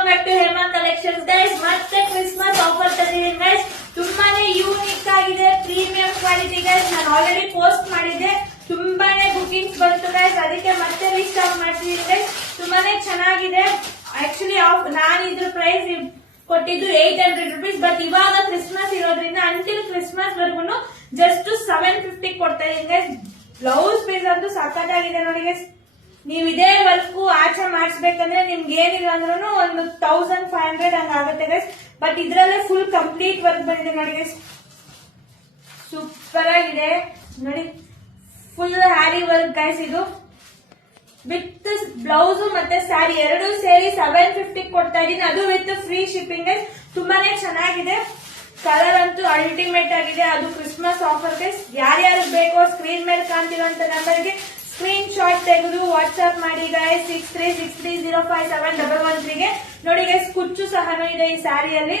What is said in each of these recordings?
Welcome back to Hema collections guys. ಮತ್ತೆ Christmas offer ತಂದಿದ್ದೀನಿ guys. ತುಂಬಾನೇ ಯೂನಿಕ್ ಆಗಿದೆ, ಪ್ರೀಮಿಯಂ ಕ್ವಾಲಿಟಿ ಗೈಸ್. ನಾನು ಆಲ್ರೆಡಿ ಪೋಸ್ಟ್ ಮಾಡಿದ್ದೆ, ತುಂಬಾನೇ ಬುಕಿಂಗ್ಸ್ ಬಂತು ಗೈಸ್, ಅದಕ್ಕೆ ಮತ್ತೆ ರೀಸ್ಟಾಕ್ ಮಾಡ್ತಿದ್ದೀನಿ ಗೈಸ್. ತುಂಬಾನೇ ಚೆನ್ನಾಗಿದೆ. ಆಕ್ಚುಲಿ ನಾನು ಇದ್ರ ಪ್ರೈಸ್ ಕೊಟ್ಟಿದ್ದು 800 rupees, ಬಟ್ ಇವಾಗ ಕ್ರಿಸ್ಮಸ್ ಇರೋದ್ರಿಂದ ಅಂಟಿಲ್ ಕ್ರಿಸ್ಮಸ್ ವರ್ಗು ಜಸ್ಟ್ 750 ಕೊಡ್ತಾ ಇದೀನಿ ಗೈಸ್. ಬ್ಲೌಸ್ ಪೀಸ್ ಅಂತೂ ಸಖತ್ತಾಗಿದೆ ನೋಡಿ ಗೈಸ್. ನೀವು ಇದೇ ವರ್ಕ್ ಆಚೆ ಮಾಡಿಸ್ಬೇಕಂದ್ರೆ ನಿಮ್ಗೆ ಏನಿಲ್ಲ ಅಂದ್ರೂ ಒಂದು 1500 ಹಂಗ ಆಗುತ್ತೆ ಗೈಸ್. ಬಟ್ ಇದ್ರಲ್ಲೇ ಫುಲ್ ಕಂಪ್ಲೀಟ್ ವರ್ಕ್ ಬಂದಿದೆ ನೋಡಿ ಗೈಸ್. ಸೂಪರ್ ಆಗಿದೆ ನೋಡಿ, ಫುಲ್ ಹ್ಯಾರಿ ವರ್ಕ್ ಗೈಸ್. ಇದು ವಿತ್ ಬ್ಲೌಸ್ ಮತ್ತೆ ಸ್ಯಾರಿ ಎರಡು ಸೇರಿ 750 ಕೊಡ್ತಾ ಇದೀನಿ, ಅದು ವಿತ್ ಫ್ರೀ ಶಿಪ್ಪಿಂಗ್ ಗೈಸ್. ತುಂಬಾನೇ ಚೆನ್ನಾಗಿದೆ, ಕಲರ್ ಅಂತೂ ಅಲ್ಟಿಮೇಟ್ ಆಗಿದೆ. ಅದು ಕ್ರಿಸ್ಮಸ್ ಆಫರ್ ಗೈಸ್. ಯಾರ್ಯಾರಿಗೆ ಬೇಕೋ ಸ್ಕ್ರೀನ್ ಮೇಲೆ ಕಾಣ್ತಿರುವಂತ ನಂಬರ್ಗೆ ಸ್ಕ್ರೀನ್ ಶಾಟ್ ತೆಗೆದು ವಾಟ್ಸ್ಆಪ್ ಮಾಡಿ ಗೈಸ್. 6363057113 ಗೆ. ನೋಡಿ ಗೈಸ್, ಕುಚ್ಚು ಸಹ ಇದೆ ಈ ಸ್ಯಾರಿಯಲ್ಲಿ.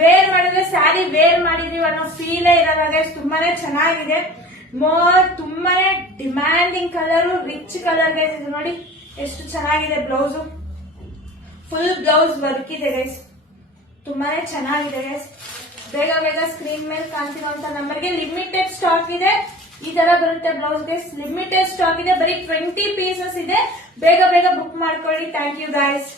ವೇರ್ ಮಾಡಿದ್ರೆ ಸ್ಯಾರಿ ವೇರ್ ಮಾಡಿದೀವಿ ಅನ್ನೋ ಫೀಲೇ ಇರಲ್ಲ ಗೈಸ್. ತುಂಬಾನೇ ಚೆನ್ನಾಗಿದೆ, ತುಂಬಾನೇ demanding colour, rich colour guys. ಇದು ನೋಡಿ ಎಷ್ಟು ಚೆನ್ನಾಗಿದೆ. ಬ್ಲೌಸ್ ಫುಲ್ ಬ್ಲೌಸ್ ವರ್ಕ್ ಇದೆ ಗೈಸ್, ತುಂಬಾನೇ ಚೆನ್ನಾಗಿದೆ ಗೈಸ್. ಬೇಗ ಬೇಗ ಸ್ಕ್ರೀನ್ ಮೇಲೆ ಕಾಣ್ತಿರುವಂತ ನಂಬರ್ಗೆ ಲಿಮಿಟೆಡ್ ಸ್ಟಾಕ್ ಇದೆ. ಈ ತರ ಬರುತ್ತೆ ಬ್ಲೌಸ್ ಗೈಸ್. ಲಿಮಿಟೆಡ್ ಸ್ಟಾಕ್ ಇದೆ, ಬರೀ 20 ಪೀಸಸ್ ಇದೆ. ಬೇಗ ಬೇಗ ಬುಕ್ ಮಾಡ್ಕೊಳ್ಳಿ. Thank you guys.